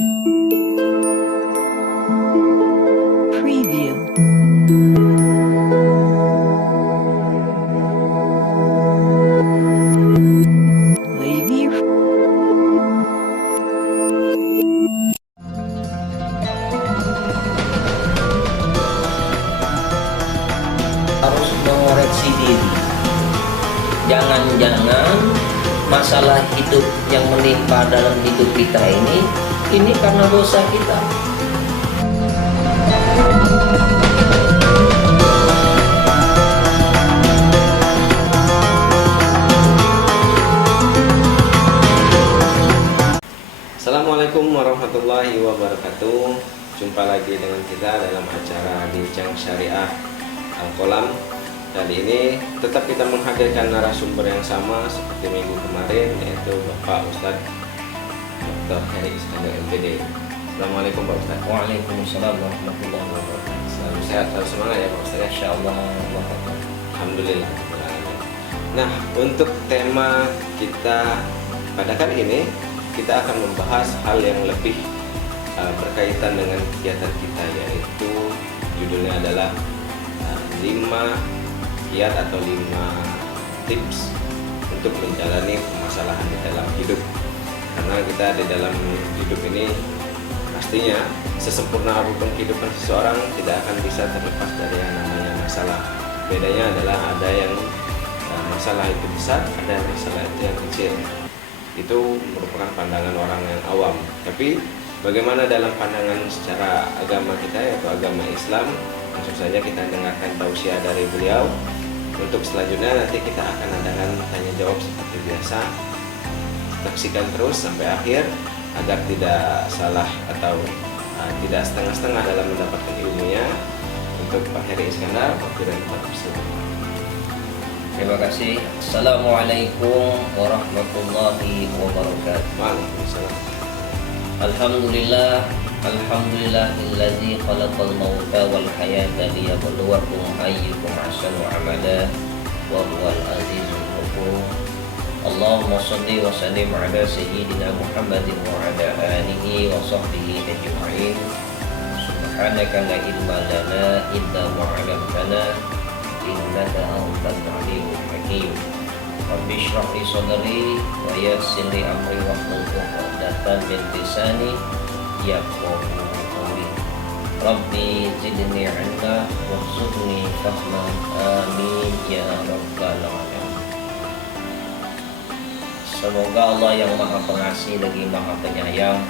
Preview. Levy. Harus mengoreksi diri. Jangan-jangan masalah hidup yang menimpa dalam hidup kita ini karena dosa kita. Assalamualaikum warahmatullahi wabarakatuh. Jumpa lagi dengan kita dalam acara Bincang Syariah Al-Qalam. Kali ini tetap kita menghadirkan narasumber yang sama seperti minggu kemarin, yaitu Bapak Ustadz Dr. Heri Iskandar MPD. Assalamualaikum Pak Ustadz. Waalaikumsalam warahmatullahi wabarakatuh. Selalu sehat, selalu semangat ya Pak Ustadz. Insyaallah. Alhamdulillah. Nah, untuk tema kita pada kali ini, kita akan membahas hal yang lebih berkaitan dengan kegiatan kita, yaitu judulnya adalah 5 kiat atau 5 tips untuk menjalani permasalahan di dalam hidup. Karena kita di dalam hidup ini pastinya sesempurna apapun kehidupan seseorang tidak akan bisa terlepas dari yang namanya masalah. Bedanya adalah ada yang masalah itu besar, ada yang masalah itu yang kecil. Itu merupakan pandangan orang yang awam. Tapi bagaimana dalam pandangan secara agama kita, yaitu agama Islam? Langsung saja kita dengarkan tausiah dari beliau. Untuk selanjutnya nanti kita akan adakan tanya jawab seperti biasa. Saksikan terus sampai akhir agar tidak salah atau tidak setengah-setengah dalam mendapatkan ilmunya. Untuk Pak Heri Iskandar, waktu dan tempat tersebut. Terima kasih. Assalamualaikum warahmatullahi wabarakatuh. Waalaikumsalam. Alhamdulillah, alhamdulillahillazi khalaqal mauta wal hayata liyabluwakum ayyukum ahsanu amala wa huwal azizul ghafur. Allahumma shalli wa sallim ala sayyidina Muhammadin wa ala alihi wa sahbihi ajma'in. Subhanaka la ilma lana illa ma 'allamtana innaka antal alimul hakim. Rabbi shrah li sadri wa yassir li amri wahlul 'uqdatam min lisani yafqahu qawli. Rabbi zidni 'ilma warzuqni fahma. Amin ya rabbal alamin. Semoga Allah yang Maha Pengasih lagi Maha Penyayang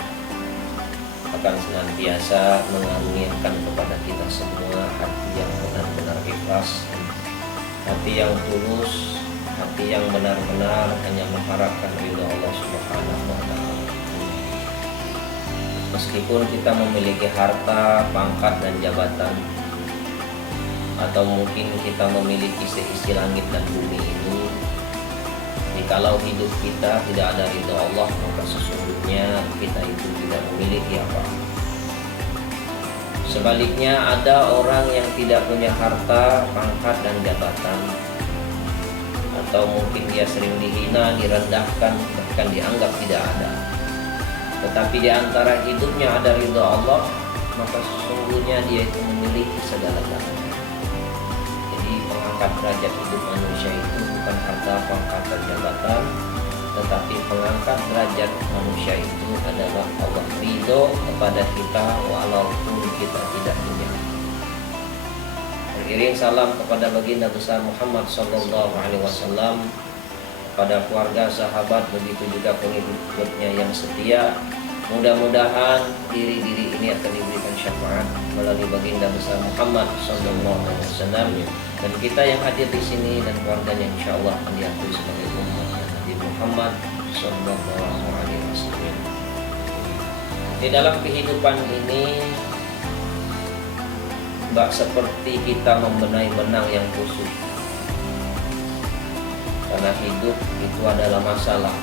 akan senantiasa mengaruniakan kepada kita semua hati yang benar-benar ikhlas, hati yang tulus, hati yang benar-benar hanya mengharapkan ridha Allah Subhanahu wa Ta'ala. Meskipun kita memiliki harta, pangkat dan jabatan, atau mungkin kita memiliki seisi langit dan bumi ini, jikalau hidup kita tidak ada ridha Allah, maka sesungguhnya kita itu tidak memiliki apa-apa. Sebaliknya, ada orang yang tidak punya harta, pangkat dan jabatan, atau mungkin dia sering dihina, direndahkan, bahkan dianggap tidak ada. Tetapi di antara hidupnya ada ridha Allah, maka sesungguhnya dia itu memiliki segala-galanya. Jadi pengangkat derajat hidup manusia itu bukan harta, pangkat dan jabatan, tetapi pengangkat derajat manusia itu adalah Allah ridho kepada kita walaupun kita tidak punya. Beriring salam kepada baginda besar Muhammad sallallahu alaihi wasallam, kepada keluarga, sahabat, begitu juga pengikutnya yang setia. Mudah-mudahan diri-diri ini akan diberikan syafaat melalui baginda besar Muhammad sallallahu alaihi wasallam, dan kita yang hadir di sini dan keluarganya insyaallah akan diakui sebagai umat Nabi Muhammad sallallahu alaihi wasallam. Di dalam kehidupan ini seperti kita membenahi benang yang kusut, karena hidup itu adalah masalah.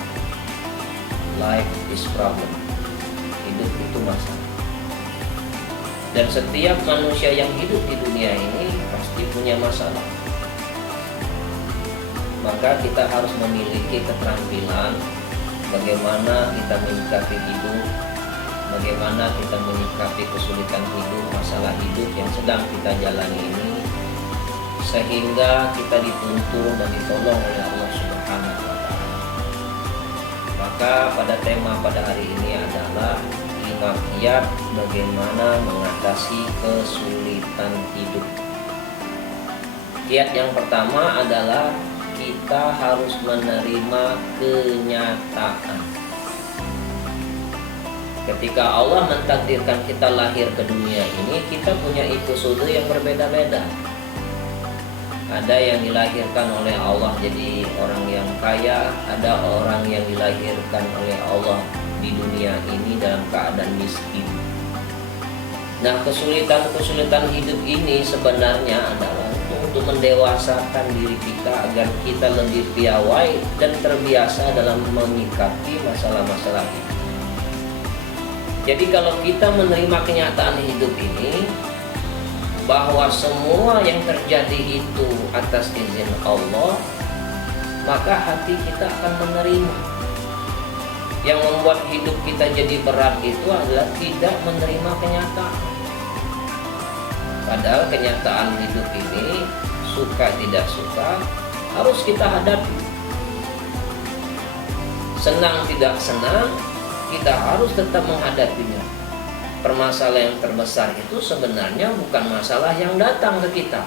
Life is problem. Hidup itu masalah. Dan setiap manusia yang hidup di dunia ini pasti punya masalah. Maka kita harus memiliki keterampilan bagaimana kita menyikapi hidup, bagaimana kita menyikapi kesulitan hidup, masalah hidup yang sedang kita jalani ini, sehingga kita dituntun dan ditolong oleh Allah Subhanahu wa Ta'ala. Maka pada tema pada hari ini adalah 5 kiat bagaimana mengatasi kesulitan hidup. Kiat yang pertama adalah kita harus menerima kenyataan. Ketika Allah mentakdirkan kita lahir ke dunia ini, kita punya episode yang berbeda-beda. Ada yang dilahirkan oleh Allah jadi orang yang kaya, ada orang yang dilahirkan oleh Allah di dunia ini dalam keadaan miskin. Nah, kesulitan-kesulitan hidup ini sebenarnya adalah untuk mendewasakan diri kita agar kita lebih piawai dan terbiasa dalam menyikapi masalah-masalah hidup. Jadi kalau kita menerima kenyataan hidup ini, bahwa semua yang terjadi itu atas izin Allah, maka hati kita akan menerima. Yang membuat hidup kita jadi berat itu adalah tidak menerima kenyataan. Padahal kenyataan hidup ini, suka tidak suka, harus kita hadapi. Senang tidak senang, kita harus tetap menghadapinya. Permasalahan yang terbesar itu sebenarnya bukan masalah yang datang ke kita.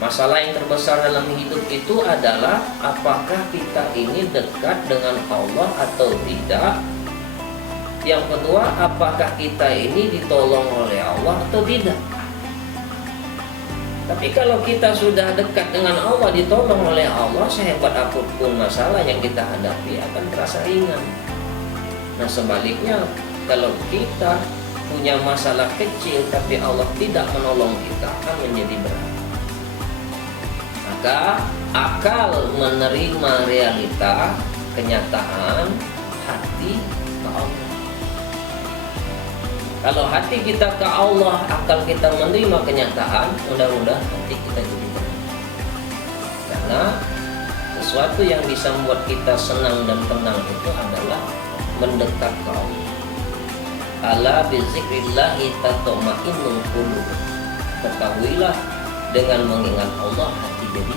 Masalah yang terbesar dalam hidup itu adalah apakah kita ini dekat dengan Allah atau tidak. Yang kedua, apakah kita ini ditolong oleh Allah atau tidak. Tapi kalau kita sudah dekat dengan Allah, ditolong oleh Allah, sehebat apapun masalah yang kita hadapi akan terasa ringan. Nah, sebaliknya, kalau kita punya masalah kecil tapi Allah tidak menolong kita, akan menjadi berat. Maka akal menerima realita, kenyataan, hati ke Allah. Kalau hati kita ke Allah, akal kita menerima kenyataan, mudah-mudahan hati kita jadi tenang. Karena sesuatu yang bisa membuat kita senang dan tenang itu adalah mendekat ke Allah. Ala bizikrillahi tatma'innul qulub. Ketahuilah dengan mengingat Allah hati jadi.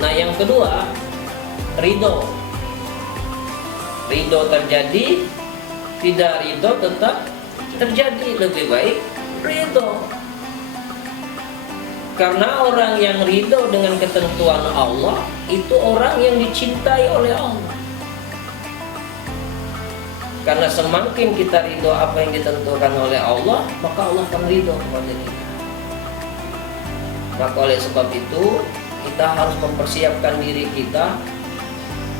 Nah, yang kedua, ridho. Ridho terjadi, tidak ridho tetap terjadi. Lebih baik ridho. Karena orang yang ridho dengan ketentuan Allah itu orang yang dicintai oleh Allah. Karena semakin kita ridho apa yang ditentukan oleh Allah, maka Allah akan ridho kepada kita. Maka oleh sebab itu kita harus mempersiapkan diri kita,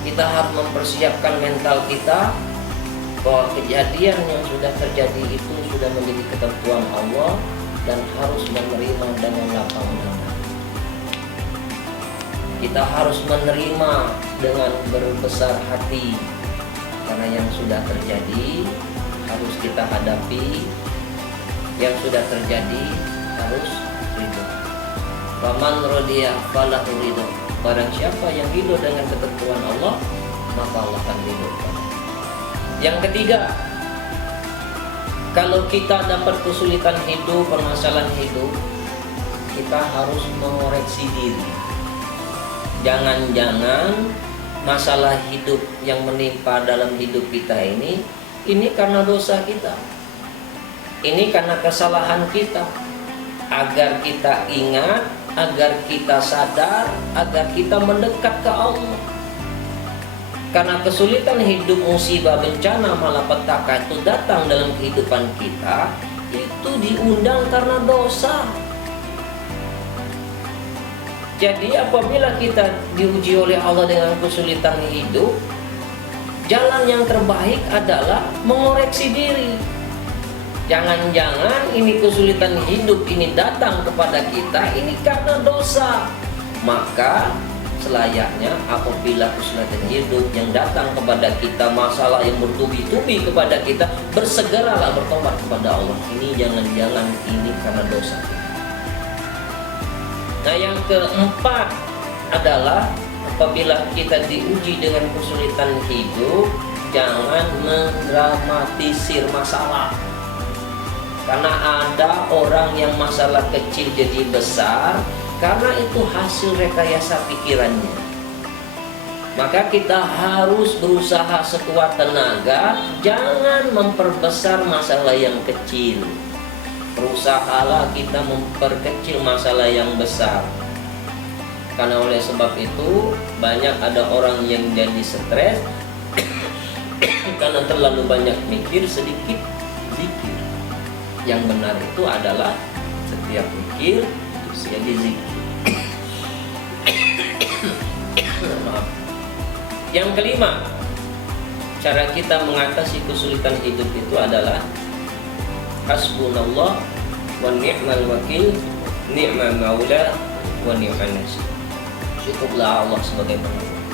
kita harus mempersiapkan mental kita bahwa kejadian yang sudah terjadi itu sudah menjadi ketentuan Allah dan harus menerima dengan lapang dada. Kita harus menerima dengan berbesar hati. Karena yang sudah terjadi harus kita hadapi, yang sudah terjadi harus ridho. Faman radiya falahu ridho. Barang siapa yang ridho dengan ketentuan Allah, maka Allah akan ridho. Yang ketiga, kalau kita dapat kesulitan hidup, permasalahan hidup, kita harus mengoreksi diri. Jangan-jangan masalah hidup yang menimpa dalam hidup kita ini karena dosa kita, ini karena kesalahan kita. Agar kita ingat, agar kita sadar, agar kita mendekat ke Allah. Karena kesulitan hidup, musibah, bencana, malapetaka itu datang dalam kehidupan kita, itu diundang karena dosa. Jadi apabila kita diuji oleh Allah dengan kesulitan hidup, jalan yang terbaik adalah mengoreksi diri. Jangan-jangan ini kesulitan hidup ini datang kepada kita ini karena dosa. Maka selayaknya apabila kesulitan hidup yang datang kepada kita, masalah yang bertubi-tubi kepada kita, bersegeralah bertobat kepada Allah. Ini jangan-jangan ini karena dosa. Nah, yang keempat adalah apabila kita diuji dengan kesulitan hidup, jangan mendramatisir masalah. Karena ada orang yang masalah kecil jadi besar karena itu hasil rekayasa pikirannya. Maka kita harus berusaha sekuat tenaga, jangan memperbesar masalah yang kecil. Berusahalah kita memperkecil masalah yang besar. Karena oleh sebab itu banyak ada orang yang jadi stres karena terlalu banyak mikir, sedikit zikir. Yang benar itu adalah setiap mikir itu jadi zikir. Yang kelima, cara kita mengatasi kesulitan hidup itu adalah hasbunallah wa ni'mal wakil, ni'mal maula wa ni'mal nasir. Cukuplah Allah sebagai penolong.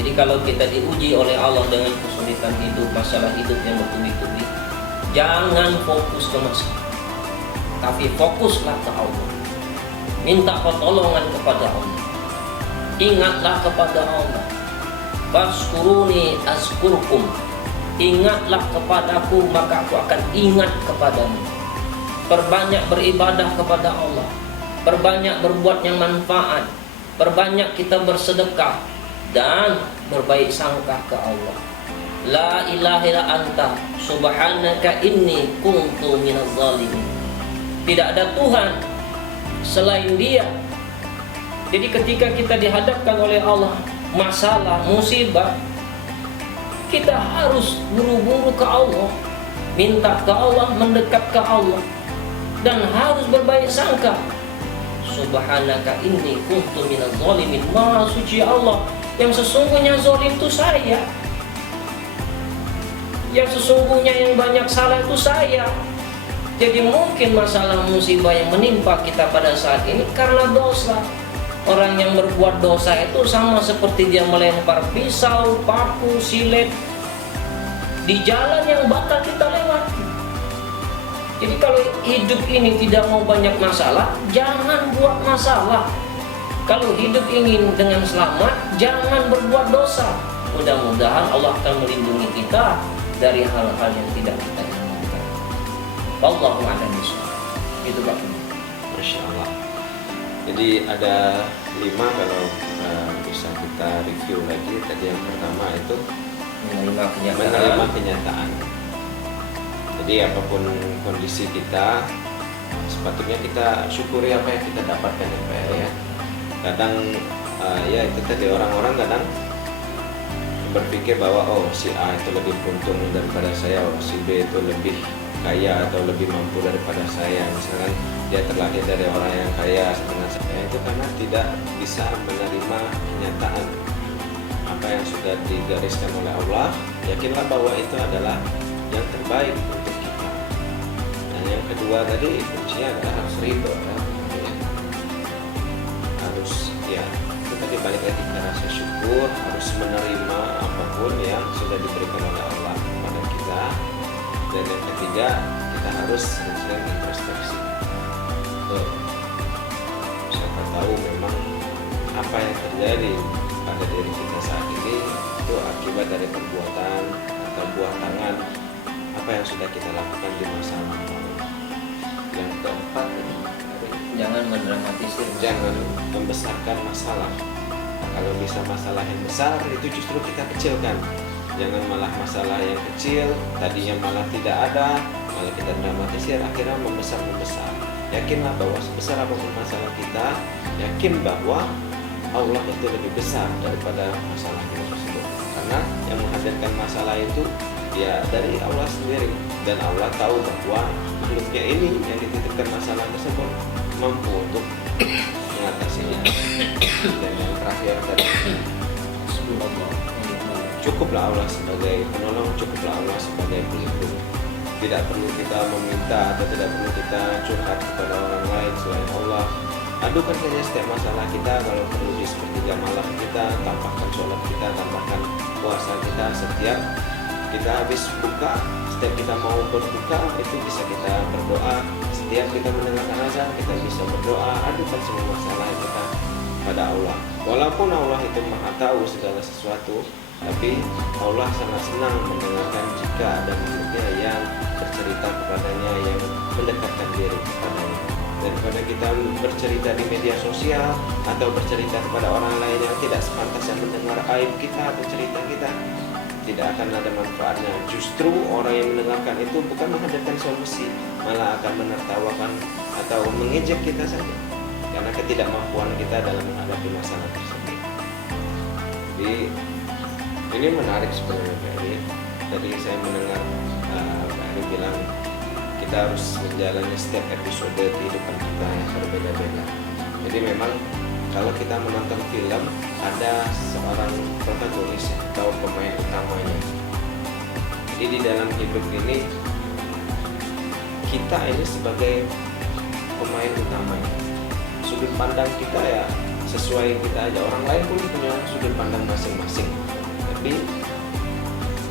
Jadi kalau kita diuji oleh Allah dengan kesulitan hidup, masalah hidup yang bertubi-tubi, jangan fokus ke masalah, tapi fokuslah ke Allah. Minta pertolongan kepada Allah. Ingatlah kepada Allah. Fazkuruni azkurkum. Ingatlah kepadaku, maka aku akan ingat kepadamu. Perbanyak beribadah kepada Allah. Perbanyak berbuat yang manfaat. Perbanyak kita bersedekah dan berbaik sangka ke Allah. La ilaha illa anta subhanaka inni kuntu minadz zalimin. Tidak ada Tuhan selain Dia. Jadi ketika kita dihadapkan oleh Allah masalah, musibah, kita harus buru-buru ke Allah, minta ke Allah, mendekat ke Allah, dan harus berbaik sangka. Subhanaka inni kuntu minadz zalimin. Maha suci Allah, yang sesungguhnya zalim itu saya. Yang sesungguhnya yang banyak salah itu saya. Jadi mungkin masalah musibah yang menimpa kita pada saat ini karena dosa. Orang yang berbuat dosa itu sama seperti dia melempar pisau, paku, silet di jalan yang bakal kita lewati. Jadi kalau hidup ini tidak mau banyak masalah, jangan buat masalah. Kalau hidup ingin dengan selamat, jangan berbuat dosa. Mudah-mudahan Allah akan melindungi kita dari hal-hal yang tidak kita inginkan. Wallahu a'lam bishawab. Itu Pak. Masya Allah. Jadi ada 5 kalau bisa kita review lagi. Tadi yang pertama itu menerima kenyataan. Jadi apapun kondisi kita, sepatutnya kita syukuri apa yang kita dapatkan ya. Kadang ya itu tadi orang-orang kadang berpikir bahwa oh si A itu lebih beruntung daripada saya, oh si B itu lebih kaya atau lebih mampu daripada saya. Misalkan dia terlahir dari orang yang kaya setengah saya, itu karena tidak bisa menerima kenyataan apa yang sudah digariskan oleh Allah. Yakinlah bahwa itu adalah yang terbaik untuk kita. Dan yang kedua tadi kuncinya adalah harus ridho ya. Harus ya kita dibalik lagi ke rasa syukur, harus menerima apapun yang sudah diberikan oleh Allah kepada kita. Dan yang ketiga, kita harus sering introspeksi. Siapa tahu memang apa yang terjadi pada diri kita saat ini itu akibat dari perbuatan atau buah tangan apa yang sudah kita lakukan di masa lalu. Yang keempat, jangan mendramatisir, jangan membesarkan masalah. Kalau bisa masalah yang besar itu justru kita kecilkan. Jangan malah masalah yang kecil tadinya malah tidak ada, malah kita dramatisir, akhirnya membesar. Yakinlah bahwa sebesar apapun masalah kita, yakin bahwa Allah itu lebih besar daripada masalah kita tersebut. Karena yang menghadirkan masalah itu ya dari Allah sendiri, dan Allah tahu bahwa makhluknya ini yang dititipkan masalah tersebut mampu untuk mengatasinya. Dan yang terakhir tadi, cukuplah Allah sebagai penolong, cukuplah Allah sebagai pelindung. Tidak perlu kita meminta atau tidak perlu kita curhat kepada orang lain selain Allah. Adukan saja setiap masalah kita, kalau perlu di sepertiga malam kita, tambahkan sholat kita, tambahkan puasa kita. Setiap kita habis buka, setiap kita mau berbuka, itu bisa kita berdoa. Setiap kita mendengarkan azan, kita bisa berdoa. Adukan semua masalah kita pada Allah. Walaupun Allah itu maha tahu segala sesuatu, Tapi Allah sangat senang mendengarkan jika ada makhluknya yang bercerita kepadanya, yang mendekatkan diri kepadanya. Daripada kita bercerita di media sosial atau bercerita kepada orang lain yang tidak sepantasnya mendengar aib kita atau cerita kita, tidak akan ada manfaatnya. Justru orang yang mendengarkan itu bukan menghadirkan solusi, malah akan menertawakan atau mengejek kita saja karena ketidakmampuan kita dalam menghadapi masalah tersebut. Jadi ini menarik sebenarnya Pak Eri. Tadi saya mendengar Pak Eri bilang kita harus menjalani setiap episode kehidupan kita yang berbeda-beda. Jadi memang kalau kita menonton film, ada seorang protagonis atau pemain utamanya. Jadi di dalam hidup ini kita ini sebagai pemain utamanya. Sudut pandang kita ya sesuai kita aja. Orang lain pun punya sudut pandang masing-masing. Tapi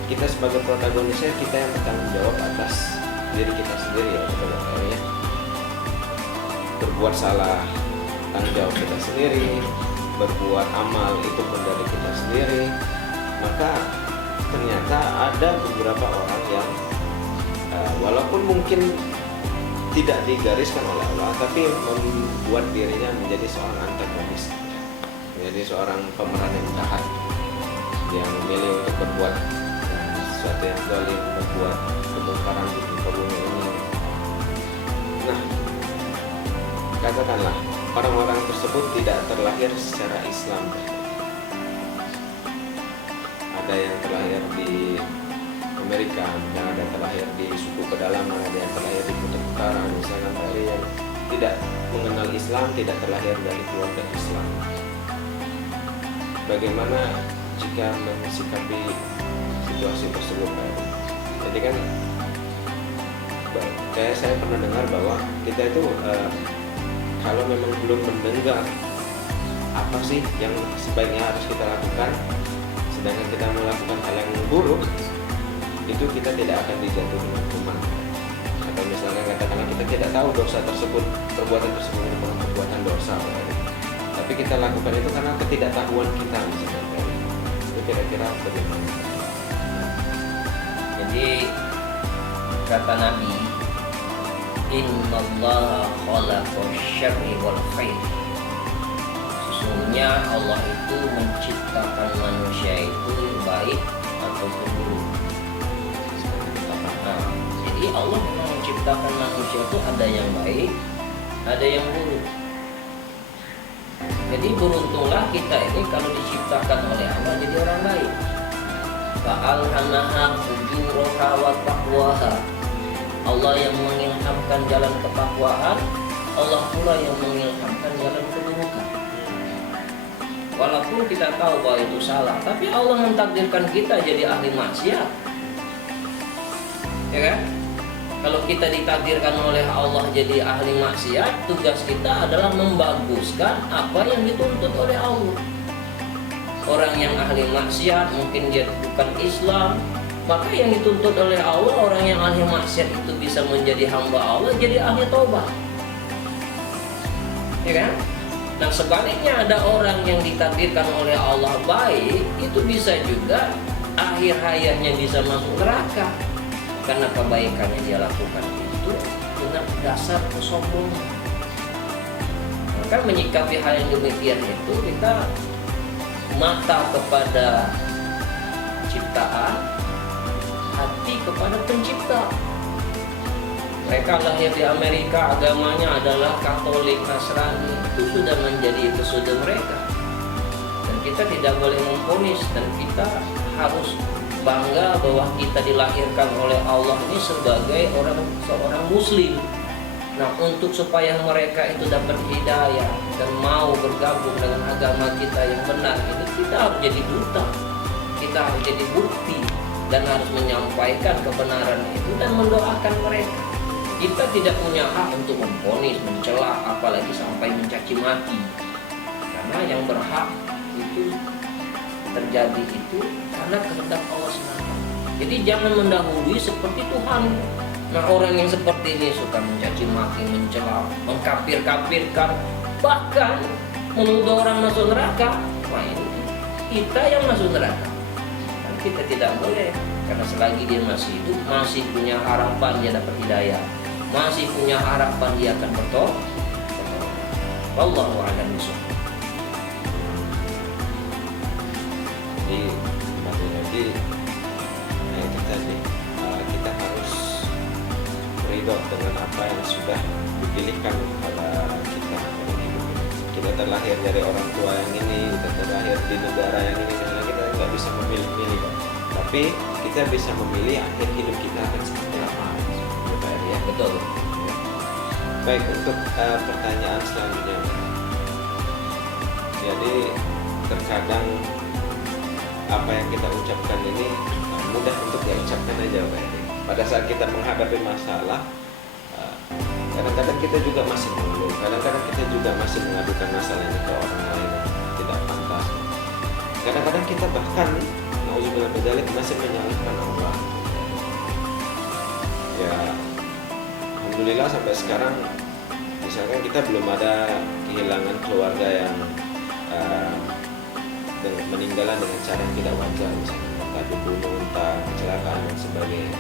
kita sebagai protagonisnya, kita yang bertanggung jawab atas diri kita sendiri ya, betul ya. Berbuat salah, tanggung jawab kita sendiri. Berbuat amal itu pun dari kita sendiri. Maka ternyata ada beberapa orang yang walaupun mungkin tidak digariskan oleh Allah, tapi membuat dirinya menjadi seorang antagonis, menjadi seorang pemeran yang jahat, yang memilih untuk berbuat sesuatu yang zalim, berbuat kemungkaran di muka bumi ini. Nah, katakanlah orang-orang tersebut tidak terlahir secara Islam. Ada yang terlahir di Amerika, yang ada terlahir di suku pedalaman, ada yang terlahir di kutub utara, misalkan ada yang tidak mengenal Islam, tidak terlahir dari keluarga Islam. Bagaimana jika mensikapi situasi tersebut? Jadi kan kayak saya pernah dengar bahwa kita itu kalau memang belum mendengar apa sih yang sebaiknya harus kita lakukan, sedangkan kita melakukan hal yang buruk, itu kita tidak akan dijatuhi hukuman. Atau misalnya katakanlah kita tidak tahu dosa tersebut, perbuatan tersebut merupakan perbuatan dosa, tapi kita lakukan itu karena ketidaktahuan kita misalnya. Itu kira-kira bagaimana? Jadi kata Nabi, Innallaha khalaqash syarri wal khair. Sesungguhnya Allah itu menciptakan manusia itu baik ataupun buruk. Jadi Allah memang menciptakan manusia itu ada yang baik, ada yang buruk. Jadi beruntunglah kita ini kalau diciptakan oleh Allah jadi orang baik. Fa'alhamaha fujuraha wa taqwaha. Allah yang mengilhamkan jalan ketakwaan, Allah pula yang mengilhamkan jalan keburukan. Walaupun kita tahu bahwa itu salah, tapi Allah mentakdirkan kita jadi ahli maksiat. Ya kan? Kalau kita ditakdirkan oleh Allah jadi ahli maksiat, tugas kita adalah membaguskan apa yang dituntut oleh Allah. Orang yang ahli maksiat mungkin dia bukan Islam, maka yang dituntut oleh Allah, orang yang ahli maksiat itu bisa menjadi hamba Allah, jadi ahli taubat. Ya kan? Nah sebaliknya ada orang yang ditakdirkan oleh Allah baik, itu bisa juga akhir hayatnya bisa masuk neraka. Karena kebaikannya dia lakukan itu dengan dasar kesombongan. Maka menyikapi hal yang demikian itu kita mata kepada ciptaan, hati kepada pencipta. Mereka lahir di Amerika, agamanya adalah Katolik, Nasrani, itu sudah menjadi episode mereka. Dan kita tidak boleh memvonis, dan kita harus bangga bahwa kita dilahirkan oleh Allah ini sebagai seorang muslim. Nah, untuk supaya mereka itu dapat hidayah dan mau bergabung dengan agama kita yang benar ini, kita harus jadi duta, kita harus jadi bukti, dan harus menyampaikan kebenaran itu dan mendoakan mereka. Kita tidak punya hak untuk memvonis, mencela, apalagi sampai mencaci maki. Karena yang berhak itu terjadi itu karena kehendak Allah SWT. Jadi jangan mendahului seperti Tuhan. Nah, orang yang seperti ini suka mencaci maki, mencela, mengkafir-kafirkan, bahkan menuduh orang masuk neraka. Wah, ini kita yang masuk neraka. kita tidak boleh, karena selagi dia masih hidup, masih punya harapan dia dapat hidayah, masih punya harapan dia akan bertobat. Wallahu a'lam bishawab. Jadi kembali lagi, nah itu tadi, kita harus ridho dengan apa yang sudah dipilihkan kepada kita pada hidup ini. Kita terlahir dari orang tua yang ini, kita terlahir di negara yang ini, misalnya kita nggak bisa memilih-milih, tapi kita bisa memilih akhir hidup kita akan seperti apa, ya Pak Eri, ya. Betul. Ya. Baik, untuk pertanyaan selanjutnya, Pak. Jadi terkadang apa yang kita ucapkan ini mudah untuk diucapkan aja, Pak Eri. Pada saat kita menghadapi masalah, kadang-kadang kita juga masih mengeluh, kadang-kadang kita juga masih mengadukan masalah ini ke orang lain yang tidak pantas. Kadang-kadang kita bahkan na'udzubillah min dzalik masih menyalahkan Allah. Ya, alhamdulillah sampai sekarang, misalkan kita belum ada kehilangan keluarga yang meninggalan dengan cara yang tidak wajar, misalnya entah dibunuh, entah kecelakaan dan sebagainya.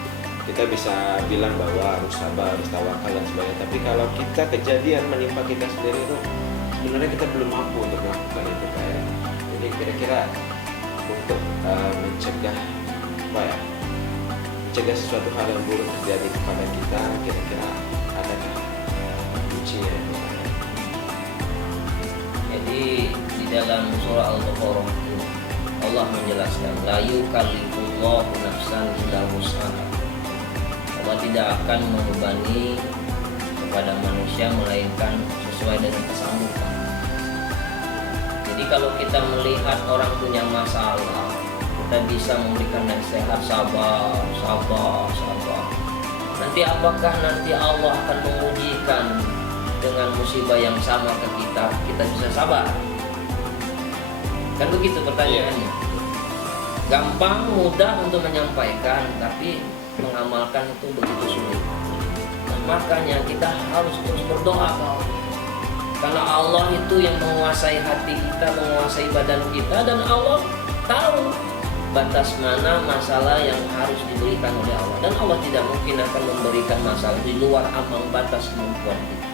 Kita bisa bilang bahwa harus sabar, harus tawakal dan sebagainya. Tapi kalau kita kejadian menimpa kita sendiri itu, sebenarnya kita belum mampu untuk melakukan itu, Pak Eri. Jadi kira-kira untuk mencegah apa ya? Mencegah sesuatu hal yang buruk terjadi kepada kita, kira-kira adakah kuncinya? Jadi di dalam surah Al-Baqarah itu Allah menjelaskan, la yukallifullahu nafsan illa wus'aha. Allah tidak akan membebani kepada manusia melainkan sesuai dengan kesanggupan. Jadi kalau kita melihat orang punya masalah, kita bisa memberikan nasihat, sabar. Nanti apakah nanti Allah akan mengujikan dengan musibah yang sama ke kita bisa sabar? Kan begitu pertanyaannya. Gampang, mudah untuk menyampaikan, tapi mengamalkan itu begitu sulit. Nah, makanya kita harus terus berdoa, karena Allah itu yang menguasai hati kita, menguasai badan kita, dan Allah tahu batas mana masalah yang harus diberikan oleh Allah, dan Allah tidak mungkin akan memberikan masalah di luar ambang batas kemampuan kita.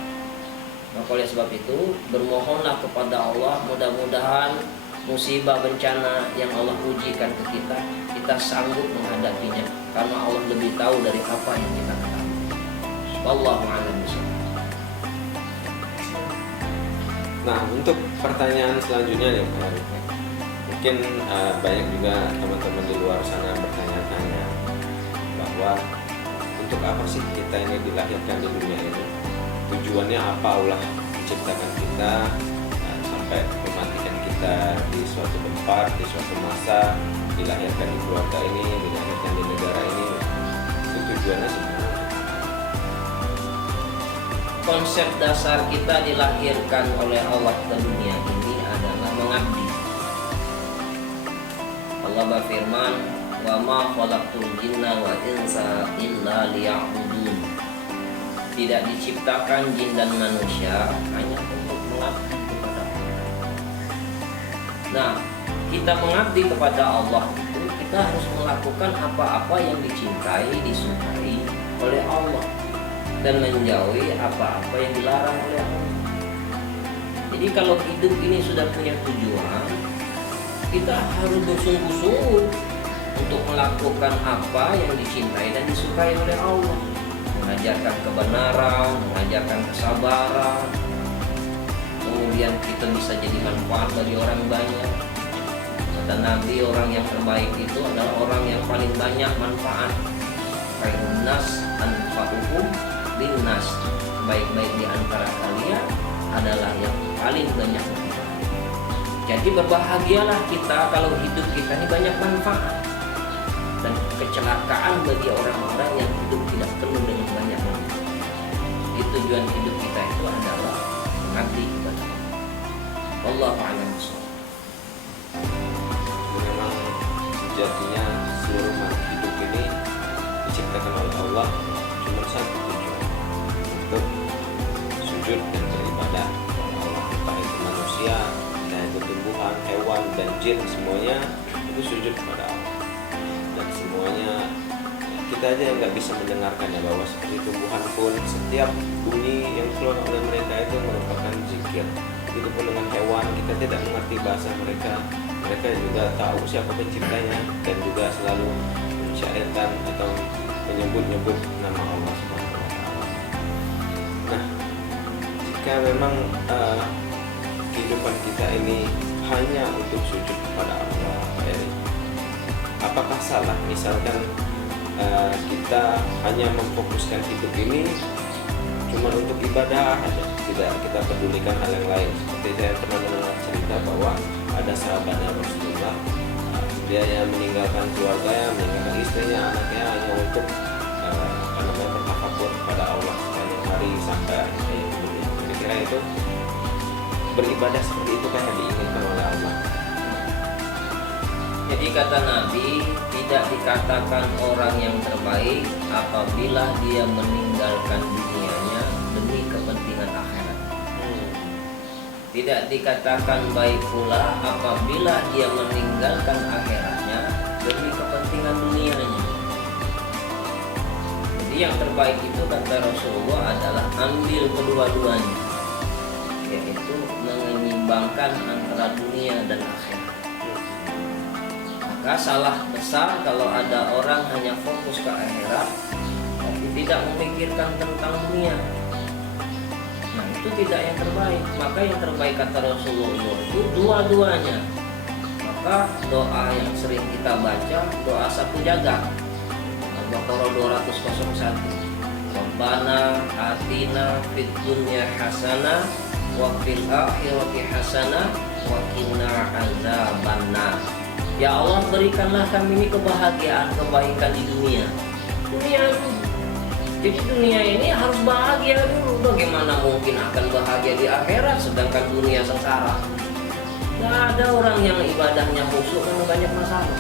Maka oleh sebab itu bermohonlah kepada Allah, mudah-mudahan musibah bencana yang Allah ujikan ke kita sanggup menghadapinya, karena Allah lebih tahu dari apa yang kita ketahui. Wallahu a'lam bishawab. Nah, untuk pertanyaan selanjutnya nih, Pak Eri, mungkin banyak juga teman-teman di luar sana bertanya-tanya bahwa untuk apa sih kita ini dilahirkan di dunia ini? Tujuannya apa Allah menciptakan kita sampai mematikan kita di suatu tempat, di suatu masa, dilahirkan di keluarga ini, dilahirkan di negara ini? Itu tujuannya sebenarnya. Konsep dasar kita dilahirkan oleh Allah ke dunia ini adalah mengabdi. Allah berfirman, wa ma khalaqtul jinna wal insa illa liya'budun. Tidak diciptakan jin dan manusia hanya untuk mengabdi kepada Allah. Nah, kita mengabdi kepada Allah itu kita harus melakukan apa-apa yang dicintai, disukai oleh Allah, dan menjauhi apa-apa yang dilarang oleh Allah. Jadi kalau hidup ini sudah punya tujuan, kita harus bersungguh-sungguh untuk melakukan apa yang dicintai dan disukai oleh Allah, mengajarkan kebenaran, mengajarkan kesabaran, kemudian kita bisa jadi manfaat bagi orang banyak. Kata Nabi, orang yang terbaik itu adalah orang yang paling banyak manfaat. Khairun nas anfa'uhum linnas. Baik-baik di antara kalian adalah yang paling banyak manfaat. Jadi berbahagialah kita kalau hidup kita ini banyak manfaat, dan kecelakaan bagi orang-orang yang hidup tidak penuh dengan banyak manfaat. Itu tujuan hidup kita itu adalah mengabdi kepada Allah. Wallahu a'lam bishawab. Memang sejatinya seluruh makhluk hidup ini diciptakan oleh Allah cuma satu tujuan, untuk sujud dan beribadah kepada Allah. Entah itu manusia, entah itu tumbuhan, hewan dan jin, semuanya itu sujud kepada Allah. namanya, kita aja yang nggak bisa mendengarkannya, bahwa seperti tumbuhan pun setiap bunyi yang keluar oleh mereka itu merupakan zikir. Begitupun dengan hewan, kita tidak mengerti bahasa mereka, mereka juga tahu siapa penciptanya dan juga selalu mensyairkan atau menyebut-nyebut nama Allah Subhanahu wa Ta'ala. Nah, jika memang kehidupan kita ini hanya untuk sujud kepada Allah, apakah salah misalkan kita hanya memfokuskan hidup ini cuma untuk ibadah aja, tidak kita pedulikan hal yang lain? Seperti saya pernah mendengar cerita bahwa ada sahabatnya Rasulullah, dia yang meninggalkan keluarganya, meninggalkan istrinya, anaknya hanya untuk bertafakur kepada Allah sepanjang hari sampai akhir hidupnya. Kira-kira itu beribadah seperti itu kan yang diinginkan oleh Allah. Jadi kata Nabi, tidak dikatakan orang yang terbaik apabila dia meninggalkan dunianya demi kepentingan akhirat. Tidak dikatakan baik pula apabila dia meninggalkan akhiratnya demi kepentingan dunianya. Jadi yang terbaik itu kata Rasulullah adalah ambil kedua-duanya, yaitu menyeimbangkan antara dunia dan akhirat. Maka salah besar kalau ada orang hanya fokus ke akhirat tapi tidak memikirkan tentang dunia. Nah, itu tidak yang terbaik. Maka yang terbaik kata Rasulullah itu dua-duanya. Maka doa yang sering kita baca, doa sapu jagat, Al-Baqarah 201. Rabbana atina fid dunya hasanah wa fil akhirati hasanah wa qina adzabannar. Ya Allah, berikanlah kami ini kebahagiaan, kebaikan di dunia. Dunia itu. Jadi dunia ini harus bahagia dulu. Bagaimana mungkin akan bahagia di akhirat sedangkan dunia sengsara? Tidak ada orang yang ibadahnya khusyuk karena banyak masalah.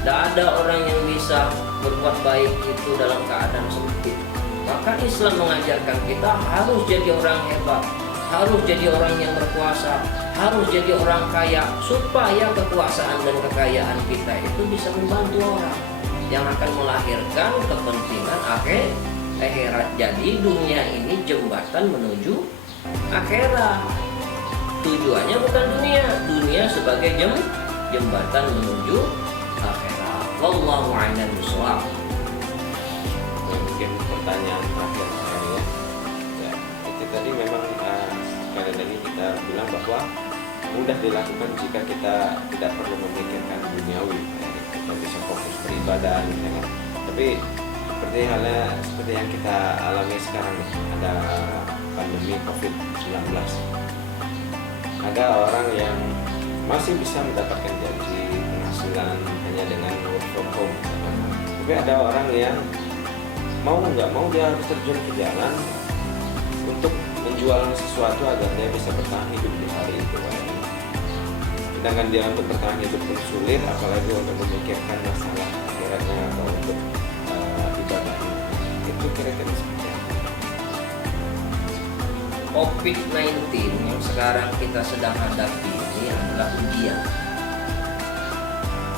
Tidak ada orang yang bisa berbuat baik itu dalam keadaan sempit. Maka Islam mengajarkan kita harus jadi orang hebat, harus jadi orang yang berkuasa, harus jadi orang kaya, supaya kekuasaan dan kekayaan kita itu bisa membantu orang yang akan melahirkan kepentingan akhirat. Jadi dunia ini jembatan menuju akhirat. Tujuannya bukan dunia sebagai jembatan menuju akhirat. Wallahu a'lam bishawab. Mungkin pertanyaan terakhir saya ya, itu tadi memang sekali lagi kita bilang bahwa mudah dilakukan jika kita tidak perlu memikirkan duniawi, kita bisa fokus beribadah ya kan? Tapi seperti yang kita alami sekarang nih, ada pandemi COVID-19, ada orang yang masih bisa mendapatkan janji penghasilan hanya dengan work from home, tapi ada orang yang mau nggak mau dia harus terjun ke jalan untuk menjual sesuatu agar dia bisa bertahan hidup di hari itu. Sedangkan dia untuk bertahan hidup pun sulit, apalagi untuk memikirkan masalah akhiratnya atau untuk ibadahnya. Itu kira-kira seperti apa? COVID-19 yang sekarang kita sedang hadapi ini adalah ujian.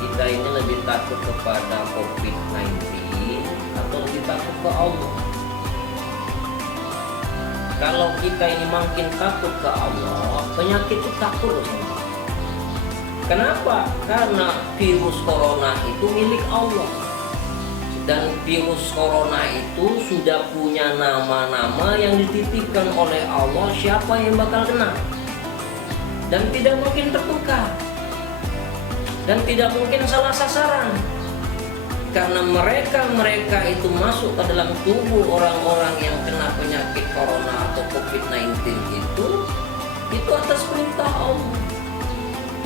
Kita ini lebih takut kepada COVID-19 atau lebih takut ke Allah? Kalau kita ini makin takut ke Allah, penyakit itu takut sama Allah. Kenapa? Karena virus corona itu milik Allah. Dan virus corona itu sudah punya nama-nama yang dititipkan oleh Allah siapa yang bakal kena. Dan tidak mungkin tertukar. Dan tidak mungkin salah sasaran. Karena mereka itu masuk ke dalam tubuh orang-orang yang kena penyakit corona atau COVID-19 itu atas perintah Allah.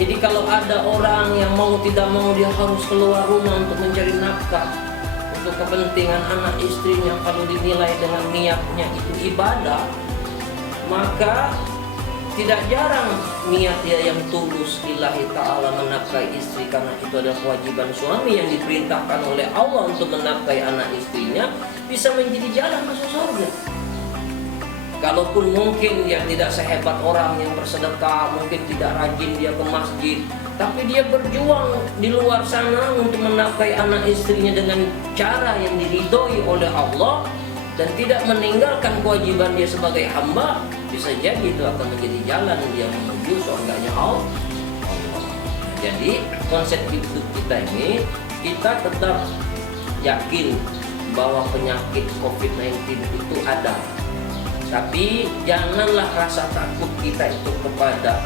Jadi kalau ada orang yang mau tidak mau dia harus keluar rumah untuk mencari nafkah untuk kepentingan anak istrinya, kalau dinilai dengan niatnya itu ibadah, maka tidak jarang niat dia yang tulus lillahi ta'ala menafkahi istri, karena itu adalah kewajiban suami yang diperintahkan oleh Allah untuk menafkahi anak istrinya, bisa menjadi jalan masuk surga. Kalaupun mungkin dia tidak sehebat orang yang bersedekah, mungkin tidak rajin dia ke masjid, tapi dia berjuang di luar sana untuk menafkahi anak istrinya dengan cara yang diridhoi oleh Allah dan tidak meninggalkan kewajiban dia sebagai hamba, bisa jadi itu akan menjadi jalan dia menuju surganya Allah. Jadi konsep hidup kita ini, kita tetap yakin bahwa penyakit COVID-19 itu ada, tapi janganlah rasa takut kita itu kepada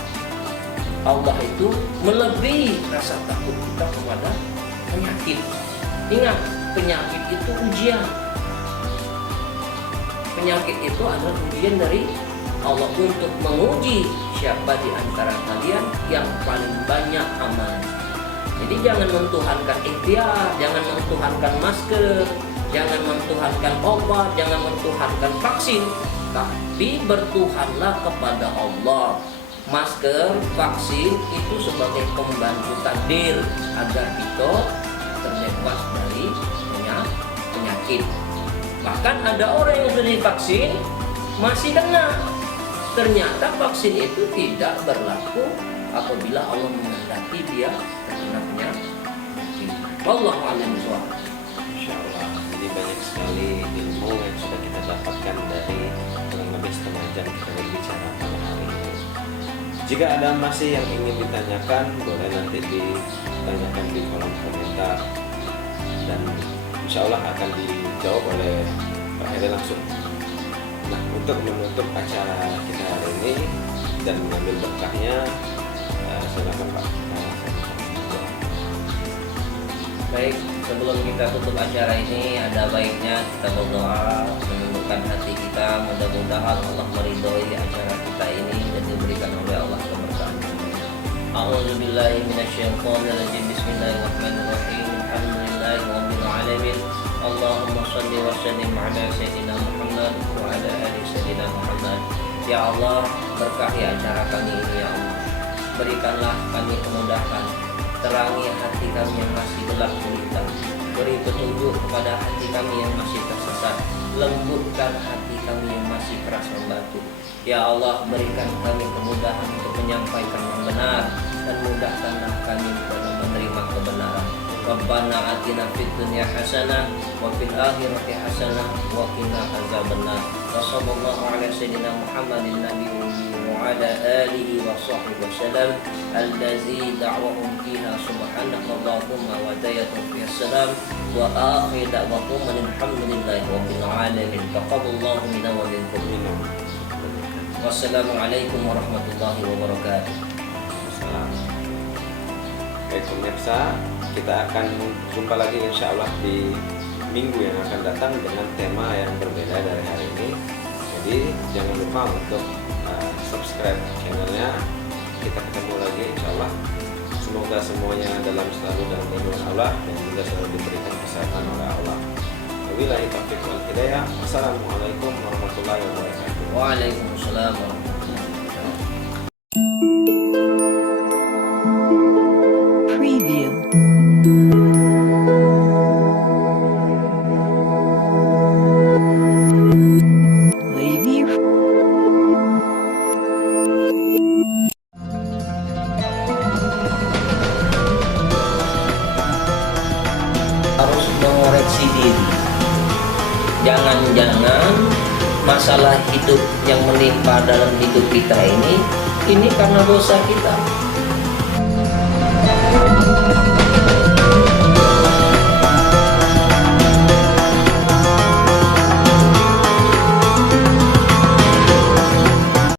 Allah itu melebihi rasa takut kita kepada penyakit. Ingat, penyakit itu ujian. Penyakit itu adalah ujian dari Allah untuk menguji siapa di antara kalian yang paling banyak amal. Jadi jangan mentuhankan ikhtiar, jangan mentuhankan masker, jangan mentuhankan obat, jangan mentuhankan vaksin, tapi bertuhanlah kepada Allah. Masker, vaksin itu sebagai pembantu takdir agar kita terbebas dari penyakit. Bahkan ada orang yang sudah divaksin masih kena. Ternyata vaksin itu tidak berlaku apabila Allah menghendaki dia terkena penyakit. Wallahu a'lam bishawab. Insyaallah, jadi banyak sekali ilmu yang sudah kita dapatkan dari kurang lebih setengah jam kita berbicara pada hari ini. Jika ada masih yang ingin ditanyakan, boleh nanti ditanyakan di kolom komentar dan insya Allah akan dijawab oleh Pak Heri langsung. Nah, untuk menutup acara kita hari ini dan mengambil berkahnya, silakan Pak. Baik, sebelum kita tutup acara ini, ada baiknya kita berdoa menundukkan hati kita. Mudah-mudahan Allah meridhoi acara kita ini dan diberikan oleh Allah keberkahan. A'udzubillahi minasyaitonirrajim. Bismillahirrahmanirrahim. Alhamdulillahirabbil alamin. Allahumma shalli wa sallim ala sayyidina Muhammad wa ala ali sayyidina Muhammad. Ya Allah, berkahi acara kami ini ya Allah. Berikanlah kami kemudahan, terangi hati kami yang masih gelap gulita, beri petunjuk kepada hati kami yang masih tersesat, lembutkan hati kami yang masih keras membatu. Ya Allah, berikan kami kemudahan untuk menyampaikan yang benar dan mudahkanlah kami dalam menerima kebenaran. Rabbana atina fid dunya hasanah wa fil akhirati hasanah wa qina azabannar. Wa sallallahu ala sayyidina Muhammadin nabiyyi wa ala alihi wa sahbihi wasallam allazi da'wahum fiha subhanaka Allahumma wa dayatun fiha salam wa akhir da'wahum alhamdulillahi rabbil alamin. Taqabbalallahu minna wa minkum. Wassalamualaikum warahmatullahi wabarakatuh. Baik pemirsa, kita akan jumpa lagi insya Allah di minggu yang akan datang dengan tema yang berbeda dari hari ini. Jadi jangan lupa untuk subscribe channelnya. Kita ketemu lagi insya Allah. Semoga semuanya selalu dalam lindungan Allah dan juga selalu diberikan kesehatan oleh Allah. Wabillahi taufiq wal hidayah. Wassalamualaikum warahmatullahi wabarakatuh. Waalaikumsalam warahmatullahi wabarakatuh. Preview. Review. Harus mengoreksi diri. Jangan-jangan masalah hidup yang menimpa dalam hidup kita ini karena dosa kita.